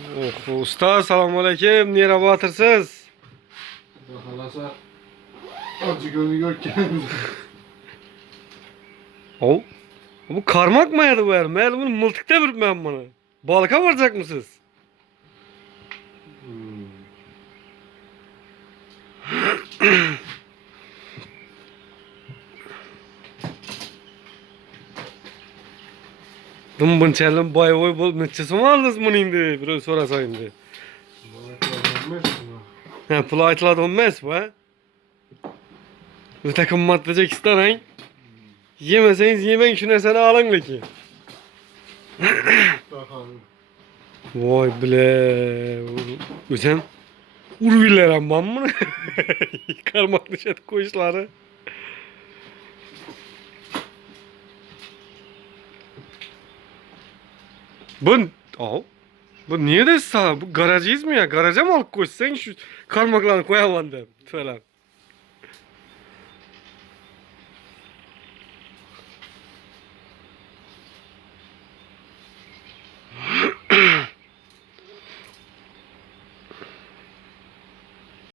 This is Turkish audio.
Oh, usta selamünaleyküm. Niye batırsiz? Bakalasa acı gönlü görken. Oh. Bu karmak mı yedi bu yer? Meğer bunu mıltıkta bir ben bunu. Balıka varacak mısınız? Dım çelim bay oy bol neçesi mi aldınız bunu indi? Biraz sonra sayındı. Ha, playtlar donmaz bu ha? Bir takım matlayacak isteyen. Yemeseniz yemeyin şuna sana alın ki. Vay bile. Güzel. Uruylar amma mı? Karmak dışarı koyuşları. Oh. Bu niye de sağ? Bu garajıyız mı ya? Garaja mı alıp koysan şu karmaklarını koyamam falan.